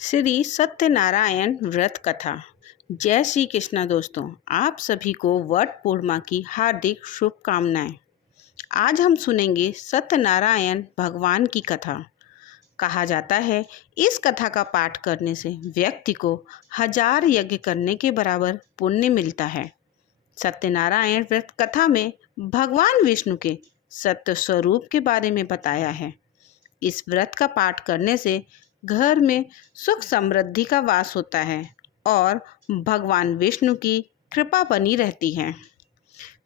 श्री सत्यनारायण व्रत कथा। जय श्री कृष्णा दोस्तों, आप सभी को वट पूर्णिमा की हार्दिक शुभकामनाएं। आज हम सुनेंगे सत्यनारायण भगवान की कथा। कहा जाता है इस कथा का पाठ करने से व्यक्ति को 1000 यज्ञ करने के बराबर पुण्य मिलता है। सत्यनारायण व्रत कथा में भगवान विष्णु के सत्य स्वरूप के बारे में बताया है। इस व्रत का पाठ करने से घर में सुख समृद्धि का वास होता है और भगवान विष्णु की कृपा बनी रहती है।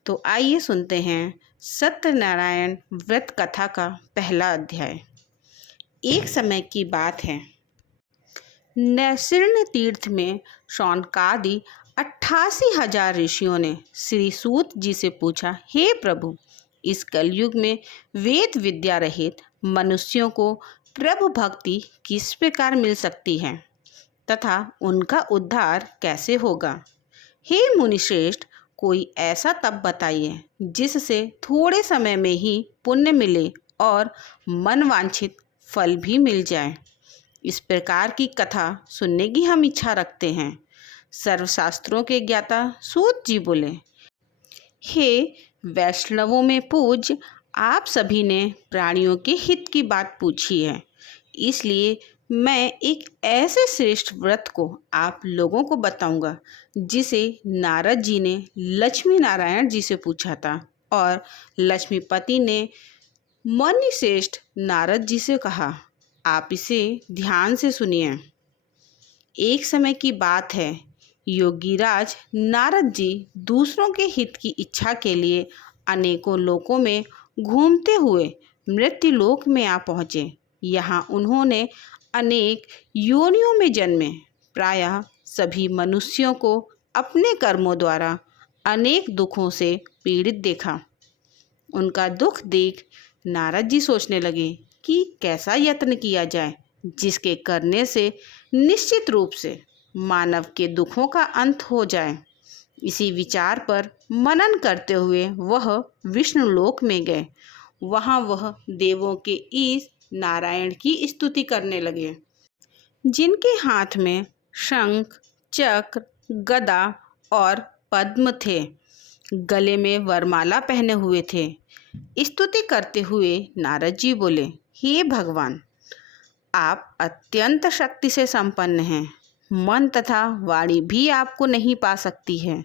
तो आइए सुनते हैं सत्यनारायण व्रत कथा का पहला अध्याय। एक समय की बात है, नैसर्ण तीर्थ में शौनकादि 88,000 ऋषियों ने श्री सूत जी से पूछा, हे प्रभु, इस कलयुग में वेद विद्या रहित मनुष्यों को प्रभु भक्ति किस प्रकार मिल सकती है तथा उनका उद्धार कैसे होगा। हे मुनिश्रेष्ठ, कोई ऐसा तप बताइए जिससे थोड़े समय में ही पुण्य मिले और मनवांछित फल भी मिल जाए। इस प्रकार की कथा सुनने की हम इच्छा रखते हैं। सर्वशास्त्रों के ज्ञाता सूत जी बोले, हे वैष्णवों में पूज्य, आप सभी ने प्राणियों के हित की बात पूछी है, इसलिए मैं एक ऐसे श्रेष्ठ व्रत को आप लोगों को बताऊंगा जिसे नारद जी ने लक्ष्मी नारायण जी से पूछा था और लक्ष्मीपति ने मुनिश्रेष्ठ नारद जी से कहा, आप इसे ध्यान से सुनिए। एक समय की बात है, योगीराज नारद जी दूसरों के हित की इच्छा के लिए अनेकों लोकों में घूमते हुए मृत्युलोक में आ पहुँचे। यहाँ उन्होंने अनेक योनियों में जन्मे प्रायः सभी मनुष्यों को अपने कर्मों द्वारा अनेक दुखों से पीड़ित देखा। उनका दुख देख नारद जी सोचने लगे कि कैसा यत्न किया जाए जिसके करने से निश्चित रूप से मानव के दुखों का अंत हो जाए। इसी विचार पर मनन करते हुए वह विष्णुलोक में गए। वहाँ वह देवों के ईश नारायण की स्तुति करने लगे, जिनके हाथ में शंख, चक्र, गदा और पद्म थे, गले में वरमाला पहने हुए थे। स्तुति करते हुए नारद जी बोले, हे भगवान, आप अत्यंत शक्ति से संपन्न हैं। मन तथा वाणी भी आपको नहीं पा सकती है।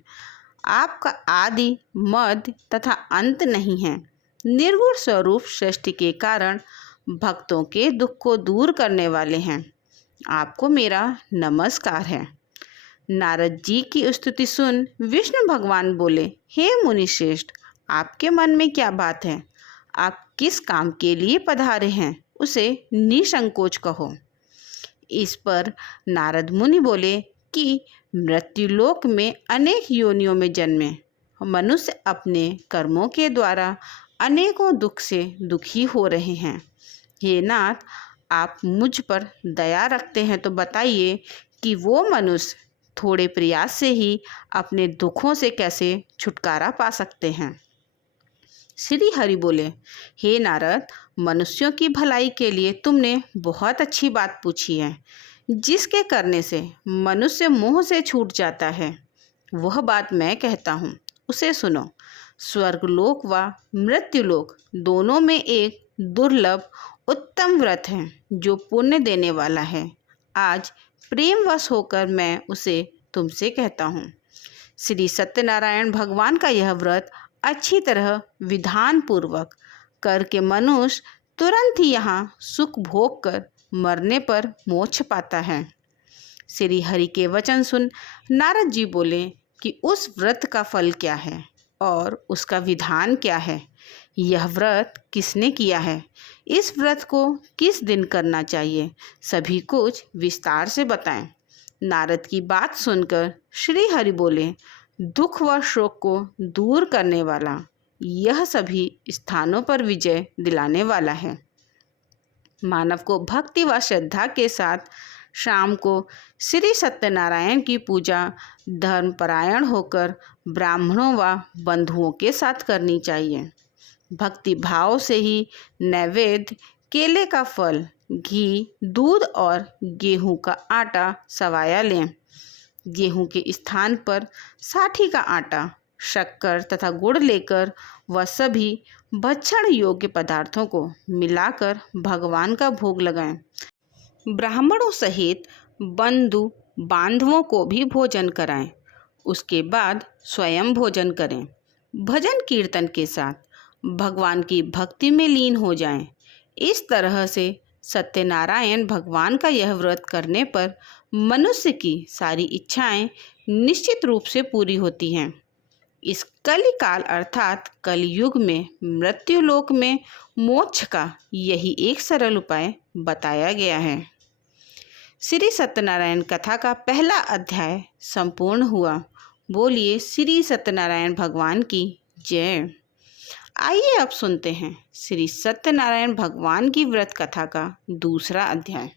आपका आदि, मध्य तथा अंत नहीं है। निर्गुण स्वरूप सृष्टि के कारण भक्तों के दुख को दूर करने वाले हैं। आपको मेरा नमस्कार है। नारद जी की स्तुति सुन विष्णु भगवान बोले, हे मुनिश्रेष्ठ, आपके मन में क्या बात है? आप किस काम के लिए पधारे हैं, उसे निसंकोच कहो। इस पर नारद मुनि बोले कि मृत्युलोक में अनेक योनियों में जन्मे मनुष्य अपने कर्मों के द्वारा अनेकों दुख से दुखी हो रहे हैं। हे नाथ, आप मुझ पर दया रखते हैं तो बताइए कि वो मनुष्य थोड़े प्रयास से ही अपने दुखों से कैसे छुटकारा पा सकते हैं। श्री हरि बोले, हे नारद, मनुष्यों की भलाई के लिए तुमने बहुत अच्छी बात पूछी है। जिसके करने से मनुष्य मोह से छूट जाता है, वह बात मैं कहता हूँ, उसे सुनो। स्वर्गलोक व मृत्युलोक दोनों में एक दुर्लभ उत्तम व्रत है जो पुण्य देने वाला है। आज प्रेमवश होकर मैं उसे तुमसे कहता हूँ। श्री सत्यनारायण भगवान का यह व्रत अच्छी तरह विधान पूर्वक करके मनुष्य तुरंत ही यहाँ सुख भोग कर मरने पर मोक्ष पाता है। श्री हरि के वचन सुन नारद जी बोले कि उस व्रत का फल क्या है और उसका विधान क्या है। यह व्रत किसने किया है, इस व्रत को किस दिन करना चाहिए, सभी कुछ विस्तार से बताएं। नारद की बात सुनकर श्री हरि बोले, दुख व शोक को दूर करने वाला, यह सभी स्थानों पर विजय दिलाने वाला है। मानव को भक्ति व श्रद्धा के साथ शाम को श्री सत्यनारायण की पूजा धर्मपरायण होकर ब्राह्मणों व बंधुओं के साथ करनी चाहिए। भक्ति भाव से ही नैवेद्य, केले का फल, घी, दूध और गेहूं का आटा सवाया लें। गेहूं के स्थान पर साठी का आटा, शक्कर तथा गुड़ लेकर वह सभी भक्षण योग्य पदार्थों को मिलाकर भगवान का भोग लगाएं। ब्राह्मणों सहित बंधु बांधवों को भी भोजन कराएं। उसके बाद स्वयं भोजन करें। भजन कीर्तन के साथ भगवान की भक्ति में लीन हो जाएं। इस तरह से सत्यनारायण भगवान का यह व्रत करने पर मनुष्य की सारी इच्छाएं निश्चित रूप से पूरी होती हैं। इस कलिकाल अर्थात कलयुग में मृत्युलोक में मोक्ष का यही एक सरल उपाय बताया गया है। श्री सत्यनारायण कथा का पहला अध्याय संपूर्ण हुआ। बोलिए श्री सत्यनारायण भगवान की जय। आइए अब सुनते हैं श्री सत्यनारायण भगवान की व्रत कथा का दूसरा अध्याय।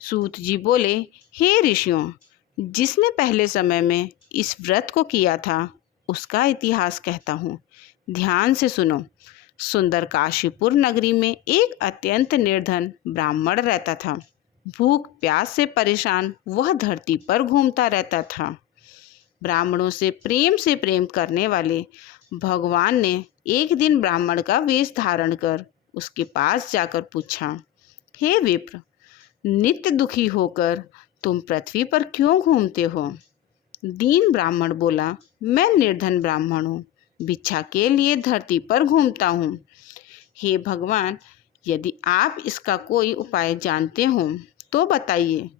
सूत जी बोले, हे ऋषियों, जिसने पहले समय में इस व्रत को किया था उसका इतिहास कहता हूँ, ध्यान से सुनो। सुंदर काशीपुर नगरी में एक अत्यंत निर्धन ब्राह्मण रहता था। भूख प्यास से परेशान वह धरती पर घूमता रहता था। ब्राह्मणों से प्रेम करने वाले भगवान ने एक दिन ब्राह्मण का वेश धारण कर उसके पास जाकर पूछा, हे विप्र, नित्य दुखी होकर तुम पृथ्वी पर क्यों घूमते हो? दीन ब्राह्मण बोला, मैं निर्धन ब्राह्मण हूँ, भिक्षा के लिए धरती पर घूमता हूँ। हे भगवान, यदि आप इसका कोई उपाय जानते हो तो बताइए।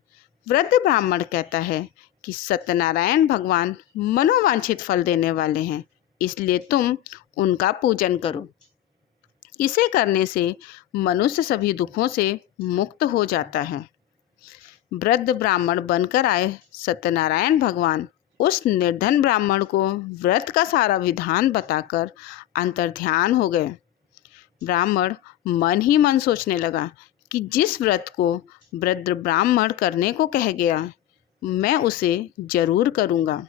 वृद्ध ब्राह्मण कहता है कि सत्यनारायण भगवान मनोवांछित फल देने वाले हैं, इसलिए तुम उनका पूजन करो। इसे करने से मनुष्य सभी दुखों से मुक्त हो जाता है। वृद्ध ब्राह्मण बनकर आए सत्यनारायण भगवान उस निर्धन ब्राह्मण को व्रत का सारा विधान बताकर अंतर्ध्यान हो गए। ब्राह्मण मन ही मन सोचने लगा कि जिस व्रत को वृद्ध ब्राह्मण करने को कह गया, मैं उसे जरूर करूँगा।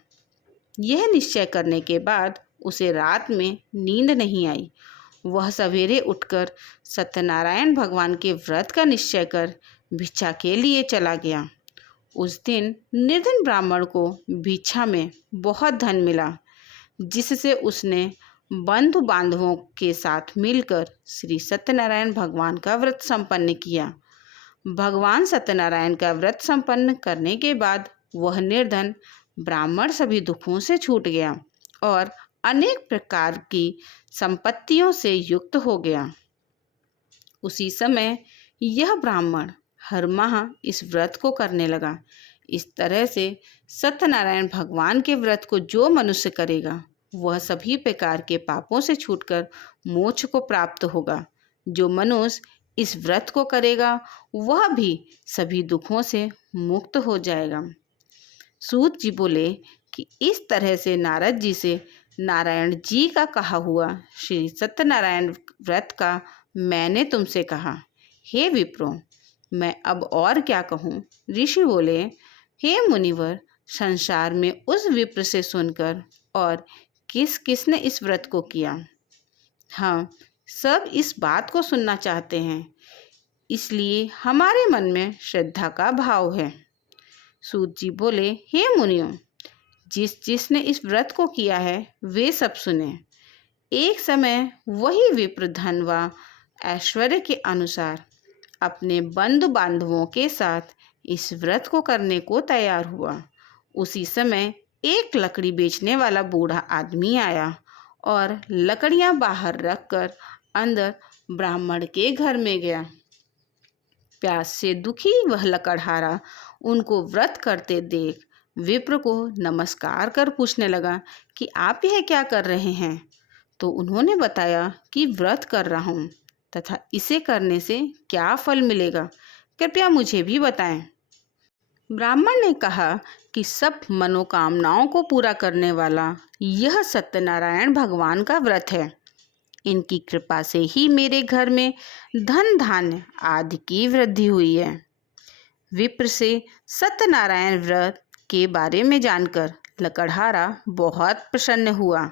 यह निश्चय करने के बाद उसे रात में नींद नहीं आई। वह सवेरे उठकर सत्यनारायण भगवान के व्रत का निश्चय कर भिक्षा के लिए चला गया। उस दिन निर्धन ब्राह्मण को भिक्षा में बहुत धन मिला, जिससे उसने बंधु बांधवों के साथ मिलकर श्री सत्यनारायण भगवान का व्रत संपन्न किया। भगवान सत्यनारायण का व्रत संपन्न करने के बाद वह निर्धन ब्राह्मण सभी दुखों से छूट गया और अनेक प्रकार की संपत्तियों से युक्त हो गया। उसी समय यह ब्राह्मण हर माह इस व्रत को करने लगा। इस तरह से सत्यनारायण भगवान के व्रत को जो मनुष्य करेगा वह सभी प्रकार के पापों से छूटकर मोक्ष को प्राप्त होगा। जो मनुष्य इस व्रत को करेगा वह भी सभी दुखों से मुक्त हो जाएगा। सूत जी बोले कि इस तरह से नारद जी से नारायण जी का कहा हुआ श्री सत्यनारायण व्रत का मैंने तुमसे कहा। हे विप्रो, मैं अब और क्या कहूँ? ऋषि बोले, हे मुनिवर, संसार में उस विप्र से सुनकर और किसने इस व्रत को किया? हाँ, सब इस बात को सुनना चाहते हैं, इसलिए हमारे मन में श्रद्धा का भाव है। सूत जी बोले, हे मुनियों, जिसने इस व्रत को किया है वे सब सुने। एक समय वही विप्र धन व ऐश्वर्य के अनुसार अपने बंधु बांधवों के साथ इस व्रत को करने को तैयार हुआ। उसी समय एक लकड़ी बेचने वाला बूढ़ा आदमी आया और लकड़ियां बाहर रखकर अंदर ब्राह्मण के घर में गया। प्यास से दुखी वह लकड़हारा उनको व्रत करते देख विप्र को नमस्कार कर पूछने लगा कि आप यह क्या कर रहे हैं? तो उन्होंने बताया कि व्रत कर रहा हूँ तथा इसे करने से क्या फल मिलेगा, कृपया मुझे भी बताएं। ब्राह्मण ने कहा कि सब मनोकामनाओं को पूरा करने वाला यह सत्यनारायण भगवान का व्रत है। इनकी कृपा से ही मेरे घर में धन धान्य आदि की वृद्धि हुई है। विप्र से सत्यनारायण व्रत के बारे में जानकर लकड़हारा बहुत प्रसन्न हुआ।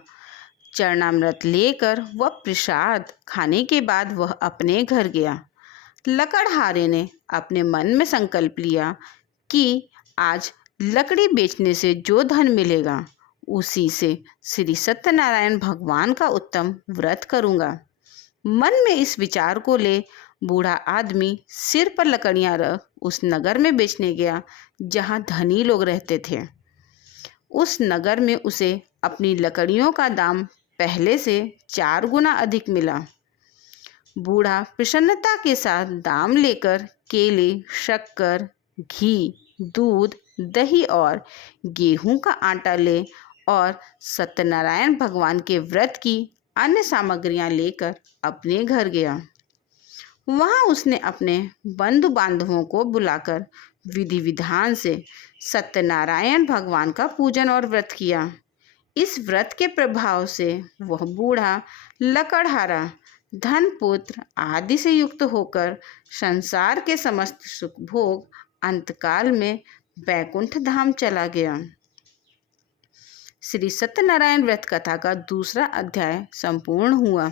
चरणामृत लेकर वह प्रसाद खाने के बाद वह अपने घर गया लकड़हारे ने अपने मन में संकल्प लिया कि आज लकड़ी बेचने से जो धन मिलेगा उसी से श्री सत्यनारायण भगवान का उत्तम व्रत करूँगा। मन में इस विचार को ले बूढ़ा आदमी सिर पर लकड़ियाँ रख उस नगर में बेचने गया जहाँ धनी लोग रहते थे। उस नगर में उसे अपनी लकड़ियों का दाम पहले से 4 गुना अधिक मिला। बूढ़ा प्रसन्नता के साथ दाम लेकर केले, शक्कर, घी, दूध, दही और गेहूं का आटा ले और सत्यनारायण भगवान के व्रत की अन्य सामग्रियां लेकर अपने घर गया। वहां उसने अपने बंधु बांधवों को बुलाकर विधि विधान से सत्यनारायण भगवान का पूजन और व्रत किया। इस व्रत के प्रभाव से वह बूढ़ा लकड़हारा धन पुत्र आदि से युक्त होकर संसार के समस्त सुख भोग अंतकाल में बैकुंठ धाम चला गया। श्री सत्यनारायण व्रत कथा का दूसरा अध्याय संपूर्ण हुआ।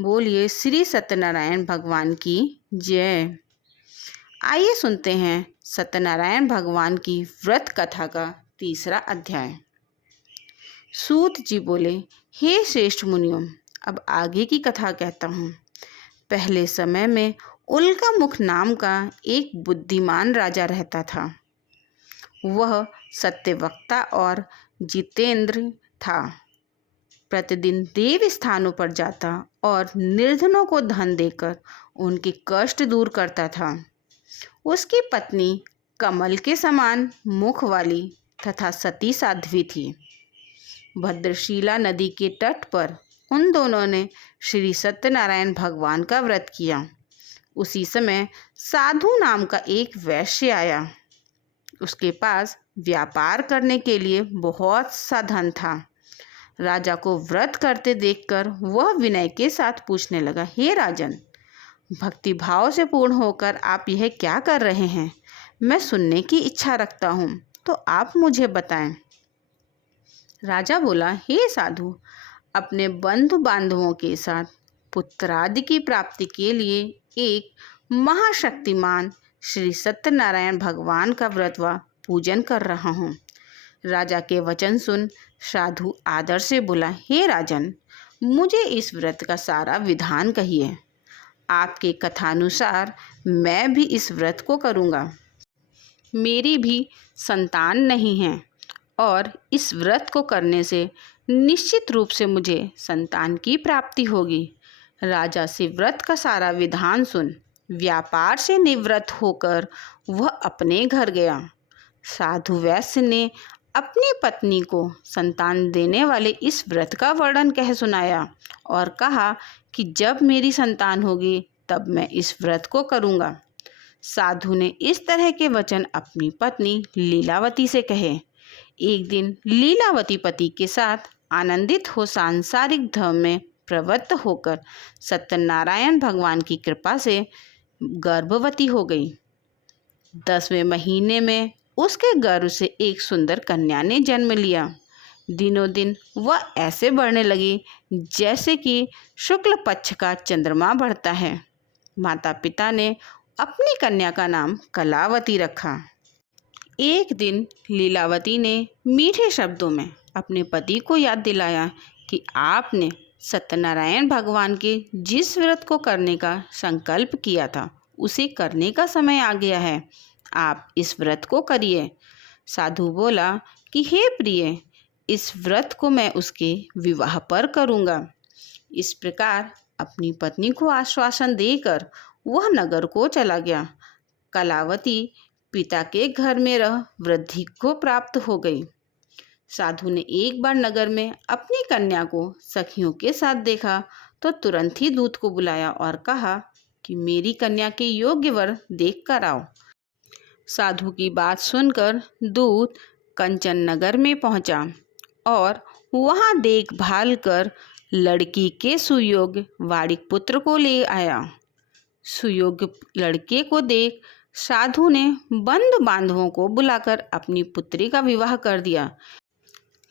बोलिए श्री सत्यनारायण भगवान की जय। आइए सुनते हैं सत्यनारायण भगवान की व्रत कथा का तीसरा अध्याय। सूत जी बोले, हे श्रेष्ठ मुनियों, अब आगे की कथा कहता हूँ। पहले समय में उल्का मुख नाम का एक बुद्धिमान राजा रहता था। वह सत्यवक्ता और जितेंद्र था। प्रतिदिन देव स्थानों पर जाता और निर्धनों को धन देकर उनके कष्ट दूर करता था। उसकी पत्नी कमल के समान मुख वाली तथा सती साध्वी थी। भद्रशिला नदी के तट पर उन दोनों ने श्री सत्यनारायण भगवान का व्रत किया। उसी समय साधु नाम का एक वैश्य आया। उसके पास व्यापार करने के लिए बहुत सा धन था। राजा को व्रत करते देखकर वह विनय के साथ पूछने लगा, हे राजन, भक्ति भाव से पूर्ण होकर आप यह क्या कर रहे हैं? मैं सुनने की इच्छा रखता हूँ, तो आप मुझे बताएं। राजा बोला, हे साधु, अपने बंधु बांधवों के साथ पुत्रादि की प्राप्ति के लिए एक महाशक्तिमान श्री सत्यनारायण भगवान का व्रत व पूजन कर रहा हूँ। राजा के वचन सुन साधु आदर से बोला, हे राजन, मुझे इस व्रत का सारा विधान कहिए। आपके कथानुसार मैं भी इस व्रत को करूँगा। मेरी भी संतान नहीं है और इस व्रत को करने से निश्चित रूप से मुझे संतान की प्राप्ति होगी। राजा से व्रत का सारा विधान सुन व्यापार से निवृत्त होकर वह अपने घर गया। साधु वैश्य ने अपनी पत्नी को संतान देने वाले इस व्रत का वर्णन कह सुनाया और कहा कि जब मेरी संतान होगी तब मैं इस व्रत को करूँगा। साधु ने इस तरह के वचन अपनी पत्नी लीलावती से कहे। एक दिन लीलावती पति के साथ आनंदित हो सांसारिक धर्म में प्रवृत्त होकर सत्यनारायण भगवान की कृपा से गर्भवती हो गई। 10वें महीने में उसके गर्भ से एक सुंदर कन्या ने जन्म लिया। दिनों दिन वह ऐसे बढ़ने लगी जैसे कि शुक्ल पक्ष का चंद्रमा बढ़ता है। माता पिता ने अपनी कन्या का नाम कलावती रखा। एक दिन लीलावती ने मीठे शब्दों में अपने पति को याद दिलाया कि आपने सत्यनारायण भगवान के जिस व्रत को करने का संकल्प किया था उसे करने का समय आ गया है। आप इस व्रत को करिए। साधु बोला कि हे प्रिय, इस व्रत को मैं उसके विवाह पर करूँगा। इस प्रकार अपनी पत्नी को आश्वासन देकर वह नगर को चला गया। कलावती पिता के घर में रह वृद्धि को प्राप्त हो गई। साधु ने एक बार नगर में अपनी कन्या को सखियों के साथ देखा तो तुरंत ही दूत को बुलाया और कहा कि मेरी कन्या के योग्य वर देख कर आओ। साधु की बात सुनकर दूत कंचन नगर में पहुंचा और वहां देखभाल कर लड़की के सुयोग्य वाड़िक पुत्र को ले आया। सुयोग्य लड़के को देख साधु ने बंधु बांधवों को बुलाकर अपनी पुत्री का विवाह कर दिया।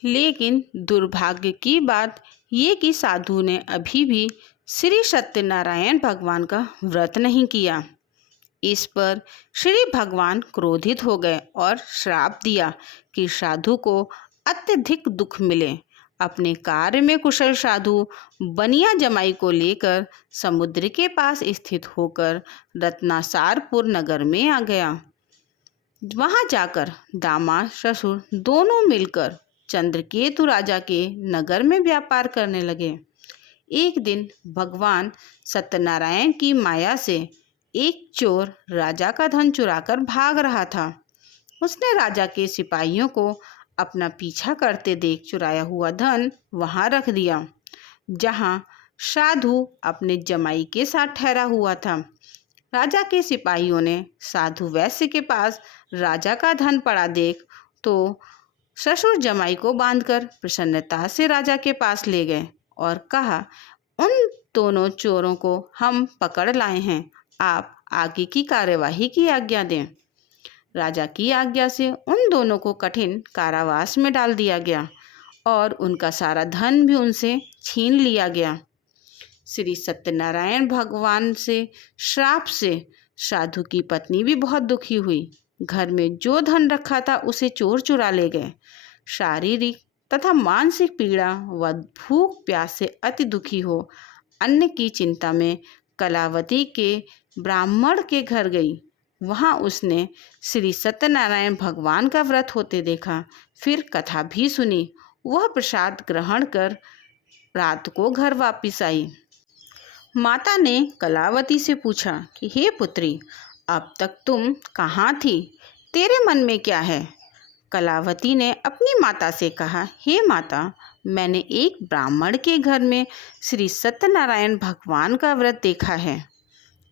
लेकिन दुर्भाग्य की बात ये कि साधु ने अभी भी श्री सत्यनारायण भगवान का व्रत नहीं किया। इस पर श्री भगवान क्रोधित हो गए और श्राप दिया कि साधु को अत्यधिक दुख मिले। अपने कार्य में कुशल साधु बनिया जमाई को लेकर समुद्र के पास स्थित होकर रत्नासारपुर नगर में आ गया। वहां जाकर दामाद ससुर दोनों मिलकर चंद्रकेतु राजा के नगर में व्यापार करने लगे। एक दिन भगवान सत्यनारायण की माया से एक चोर राजा का धन चुराकर भाग रहा था। उसने राजा के सिपाहियों को अपना पीछा करते देख चुराया हुआ धन वहां रख दिया, जहां साधु अपने जमाई के साथ ठहरा हुआ था। राजा के सिपाहियों ने साधु वैश्य के पास राजा का धन पड़ा देख तो ससुर जमाई को बांधकर प्रसन्नता से राजा के पास ले गए और कहा, उन दोनों चोरों को हम पकड़ लाए हैं, आप आगे की कार्यवाही की आज्ञा दें। राजा की आज्ञा से उन दोनों को कठिन कारावास में डाल दिया गया और उनका सारा धन भी उनसे छीन लिया गया। श्री सत्यनारायण भगवान से श्राप से साधु की पत्नी भी बहुत दुखी हुई। घर में जो धन रखा था उसे चोर चुरा ले गए। शारीरिक तथा मानसिक पीड़ा व भूख प्यास से अति दुखी हो अन्न की चिंता में कलावती के ब्राह्मण के घर गई। वहां उसने श्री सत्यनारायण भगवान का व्रत होते देखा, फिर कथा भी सुनी। वह प्रसाद ग्रहण कर रात को घर वापस आई। माता ने कलावती से पूछा कि हे पुत्री, अब तक तुम कहाँ थी? तेरे मन में क्या है? कलावती ने अपनी माता से कहा, हे माता, मैंने एक ब्राह्मण के घर में श्री सत्यनारायण भगवान का व्रत देखा है।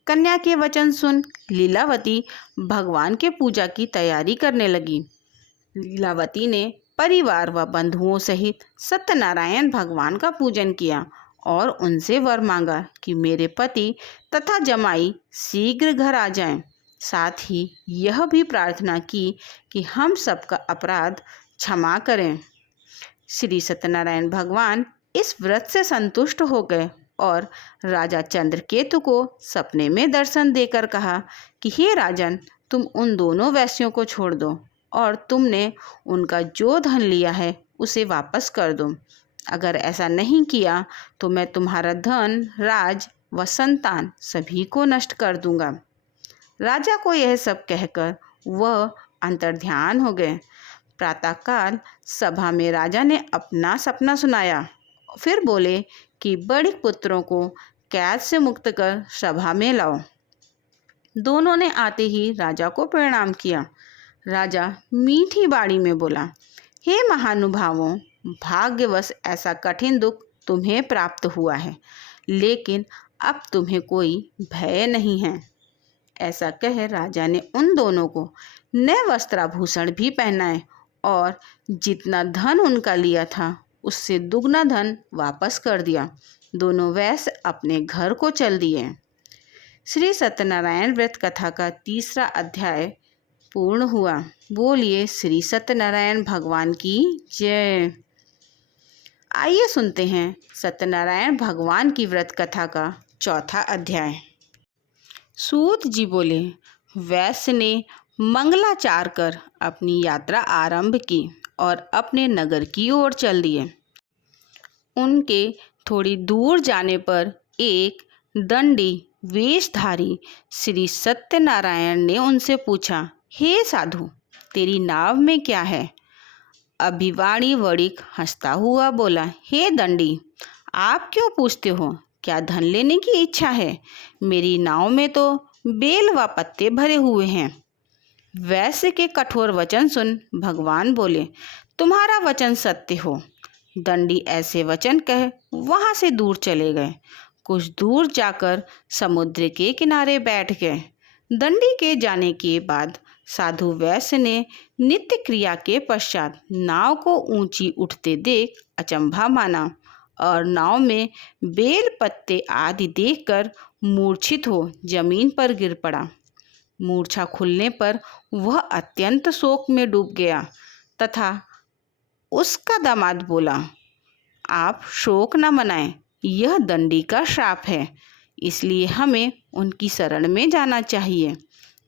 कन्या के वचन सुन लीलावती भगवान के पूजा की तैयारी करने लगी। लीलावती ने परिवार व बंधुओं सहित सत्यनारायण भगवान का पूजन किया और उनसे वर मांगा कि मेरे पति तथा जमाई शीघ्र घर आ जाएं। साथ ही यह भी प्रार्थना की कि हम सबका अपराध क्षमा करें। श्री सत्यनारायण भगवान इस व्रत से संतुष्ट हो गए और राजा चंद्रकेतु को सपने में दर्शन देकर कहा कि हे राजन, तुम उन दोनों वैश्यों को छोड़ दो और तुमने उनका जो धन लिया है उसे वापस कर दो। अगर ऐसा नहीं किया तो मैं तुम्हारा धन, राज व संतान सभी को नष्ट कर दूंगा। राजा को यह सब कहकर वह अंतर्ध्यान हो गए। प्रातःकाल सभा में राजा ने अपना सपना सुनाया, फिर बोले कि बड़े पुत्रों को कैद से मुक्त कर सभा में लाओ। दोनों ने आते ही राजा को प्रणाम किया। राजा मीठी बाणी में बोला, हे महानुभावों, भाग्यवश ऐसा कठिन दुख तुम्हें प्राप्त हुआ है, लेकिन अब तुम्हें कोई भय नहीं है। ऐसा कह राजा ने उन दोनों को नए वस्त्राभूषण भी पहनाए और जितना धन उनका लिया था उससे दुगना धन वापस कर दिया। दोनों वैश्य अपने घर को चल दिए। श्री सत्यनारायण व्रत कथा का 3रा अध्याय पूर्ण हुआ। बोलिए श्री सत्यनारायण भगवान की जय। आइए सुनते हैं सत्यनारायण भगवान की व्रत कथा का 4था अध्याय। सूत जी बोले, वैश्य ने मंगलाचार कर अपनी यात्रा आरंभ की और अपने नगर की ओर चल दिए। उनके थोड़ी दूर जाने पर एक दंडी वेशधारी श्री सत्यनारायण ने उनसे पूछा, हे साधु, तेरी नाव में क्या है? अभिवाणी वणिक हंसता हुआ बोला, हे दंडी, आप क्यों पूछते हो? क्या धन लेने की इच्छा है? मेरी नाव में तो बेल व पत्ते भरे हुए हैं। वैश्य के कठोर वचन सुन भगवान बोले, तुम्हारा वचन सत्य हो। दंडी ऐसे वचन कह वहां से दूर चले गए। कुछ दूर जाकर समुद्र के किनारे बैठ गए। दंडी के जाने के बाद साधु वैश्य ने नित्य क्रिया के पश्चात नाव को ऊंची उठते देख अचंभा माना और नाव में बेल पत्ते आदि देखकर मूर्छित हो जमीन पर गिर पड़ा। मूर्छा खुलने पर वह अत्यंत शोक में डूब गया तथा उसका दामाद बोला, आप शोक न मनाएं, यह दंडी का श्राप है, इसलिए हमें उनकी शरण में जाना चाहिए।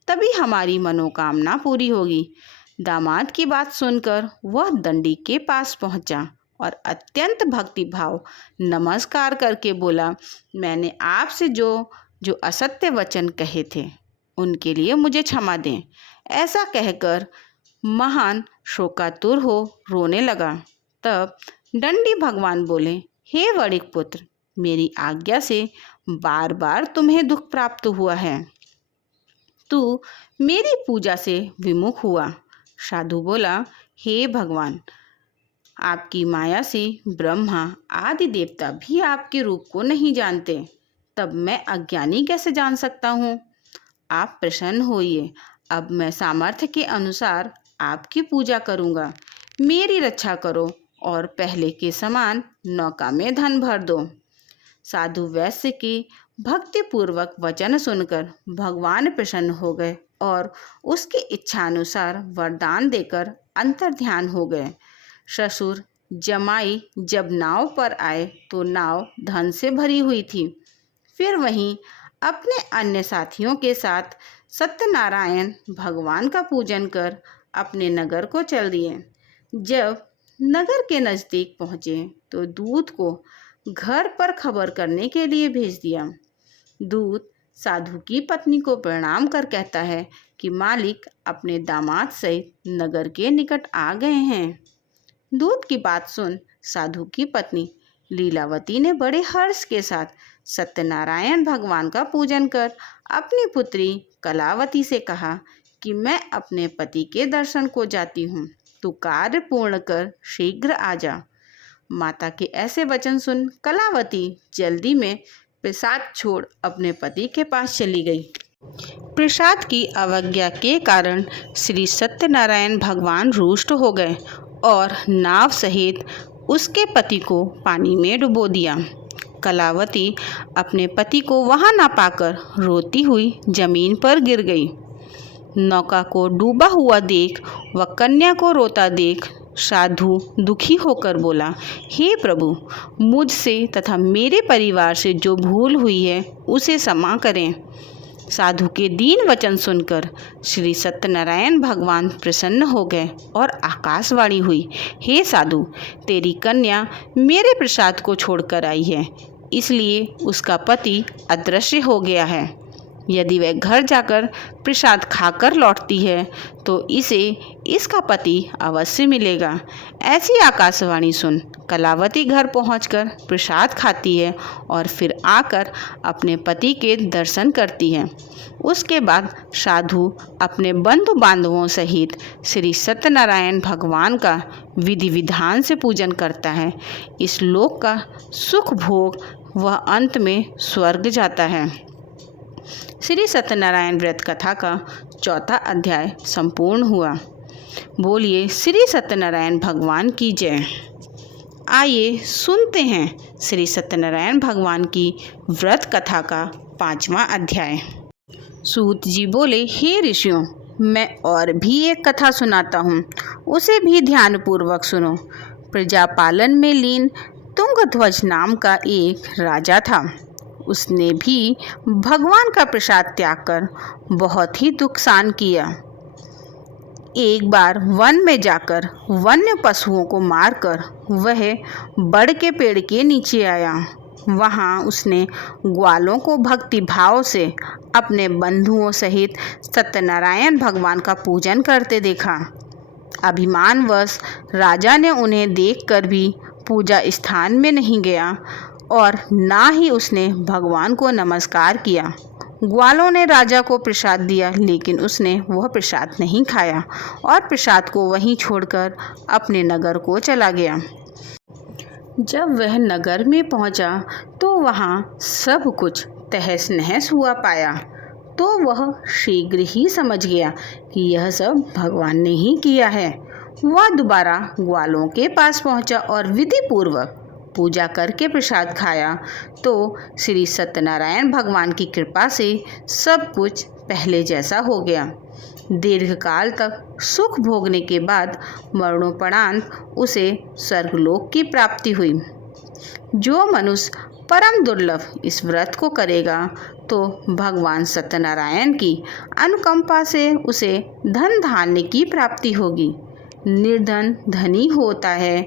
तभी हमारी मनोकामना पूरी होगी। दामाद की बात सुनकर वह दंडी के पास पहुंचा और अत्यंत भक्तिभाव नमस्कार करके बोला, मैंने आपसे जो जो असत्य वचन कहे थे उनके लिए मुझे क्षमा दें। ऐसा कहकर महान शोकातुर हो रोने लगा। तब दंडी भगवान बोले, हे वणिक पुत्र, मेरी आज्ञा से बार बार तुम्हें दुख प्राप्त हुआ है। तू मेरी पूजा से विमुख हुआ। साधु बोला, हे भगवान, आपकी माया से ब्रह्मा आदि देवता भी आपके रूप को नहीं जानते, तब मैं अज्ञानी कैसे जान सकता हूँ। आप प्रसन्न होइए, अब मैं सामर्थ्य के अनुसार आपकी पूजा करूँगा। मेरी रक्षा करो और पहले के समान नौका में धन भर दो। साधु वैश्य की भक्तिपूर्वक वचन सुनकर भगवान प्रसन्न हो गए और उसकी इच्छानुसार वरदान देकर अंतर्ध्यान हो गए। ससुर जमाई जब नाव पर आए तो नाव धन से भरी हुई थी। फिर वहीं अपने अन्य साथियों के साथ सत्यनारायण भगवान का पूजन कर अपने नगर को चल दिए। जब नगर के नज़दीक पहुँचे तो दूत को घर पर खबर करने के लिए भेज दिया। दूत साधु की पत्नी को प्रणाम कर कहता है कि मालिक अपने दामाद सहित नगर के निकट आ गए हैं। दूत की बात सुन साधु की पत्नी लीलावती ने बड़े हर्ष के साथ सत्यनारायण भगवान का पूजन कर अपनी पुत्री कलावती से कहा कि मैं अपने पति के दर्शन को जाती हूँ, तू कार्य पूर्ण कर शीघ्र आ जा। माता के ऐसे वचन सुन कलावती जल्दी में प्रसाद छोड़ अपने पति के पास चली गई। प्रसाद की अवज्ञा के कारण श्री सत्यनारायण भगवान रुष्ट हो गए और नाव सहित उसके पति को पानी में डुबो दिया। कलावती अपने पति को वहां ना पाकर रोती हुई जमीन पर गिर गई। नौका को डूबा हुआ देख व कन्या को रोता देख साधु दुखी होकर बोला, हे प्रभु, मुझसे तथा मेरे परिवार से जो भूल हुई है उसे क्षमा करें। साधु के दीन वचन सुनकर श्री सत्यनारायण भगवान प्रसन्न हो गए और आकाशवाणी हुई, हे साधु, तेरी कन्या मेरे प्रसाद को छोड़कर आई है, इसलिए उसका पति अदृश्य हो गया है। यदि वह घर जाकर प्रसाद खाकर लौटती है तो इसे इसका पति अवश्य मिलेगा। ऐसी आकाशवाणी सुन कलावती घर पहुंचकर प्रसाद खाती है और फिर आकर अपने पति के दर्शन करती है। उसके बाद साधु अपने बंधु बांधवों सहित श्री सत्यनारायण भगवान का विधि विधान से पूजन करता है। इस लोक का सुख भोग वह अंत में स्वर्ग जाता है। श्री सत्यनारायण व्रत कथा का 4था अध्याय संपूर्ण हुआ। बोलिए श्री सत्यनारायण भगवान की जय। आइए सुनते हैं श्री सत्यनारायण भगवान की व्रत कथा का 5वां अध्याय। सूत जी बोले, हे ऋषियों, मैं और भी एक कथा सुनाता हूँ, उसे भी ध्यानपूर्वक सुनो। प्रजापालन में लीन तुंगध्वज नाम का एक राजा था। उसने भी भगवान का प्रसाद त्याग कर बहुत ही दुख सहन किया। एक बार वन में जाकर वन्य पशुओं को मारकर वह बड़ के पेड़ के नीचे आया। वहाँ उसने ग्वालों को भक्ति भाव से अपने बंधुओं सहित सत्यनारायण भगवान का पूजन करते देखा। अभिमानवश राजा ने उन्हें देखकर भी पूजा स्थान में नहीं गया और ना ही उसने भगवान को नमस्कार किया। ग्वालों ने राजा को प्रसाद दिया, लेकिन उसने वह प्रसाद नहीं खाया और प्रसाद को वहीं छोड़कर अपने नगर को चला गया। जब वह नगर में पहुंचा तो वहां सब कुछ तहस नहस हुआ पाया, तो वह शीघ्र ही समझ गया कि यह सब भगवान ने ही किया है। वह दोबारा ग्वालों के पास पहुंचा और विधि पूर्वक पूजा करके प्रसाद खाया तो श्री सत्यनारायण भगवान की कृपा से सब कुछ पहले जैसा हो गया। दीर्घकाल तक सुख भोगने के बाद मरणोपरांत उसे स्वर्गलोक की प्राप्ति हुई। जो मनुष्य परम दुर्लभ इस व्रत को करेगा तो भगवान सत्यनारायण की अनुकंपा से उसे धन धान्य की प्राप्ति होगी। निर्धन धनी होता है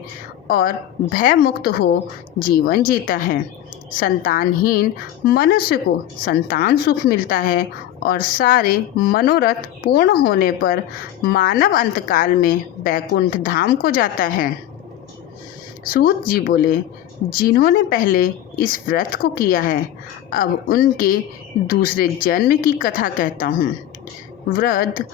और भय मुक्त हो जीवन जीता है। संतानहीन मनुष्य को संतान सुख मिलता है और सारे मनोरथ पूर्ण होने पर मानव अंतकाल में बैकुंठ धाम को जाता है। सूत जी बोले, जिन्होंने पहले इस व्रत को किया है, अब उनके दूसरे जन्म की कथा कहता हूँ। वृद्ध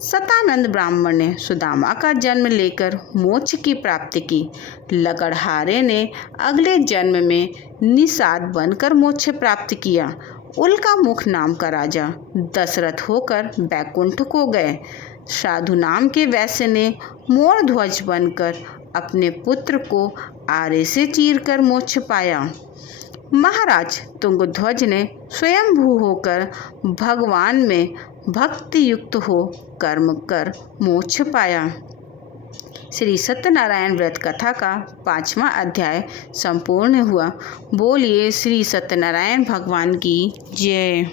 सतानंद ब्राह्मण ने सुदामा का जन्म लेकर मोक्ष की प्राप्ति की। लकड़हारे ने अगले जन्म में निषाद बनकर मोक्ष प्राप्त किया। उल्का मुख नाम का राजा दशरथ होकर बैकुंठ को गए। साधु नाम के वैश्य ने मोर ध्वज बनकर अपने पुत्र को आरे से चीरकर मोक्ष पाया। महाराज तुंगध्वज ने स्वयंभू होकर भगवान में भक्ति युक्त हो कर्म कर मोक्ष पाया। श्री सत्यनारायण व्रत कथा का 5वां अध्याय संपूर्ण हुआ। बोलिए श्री सत्यनारायण भगवान की जय।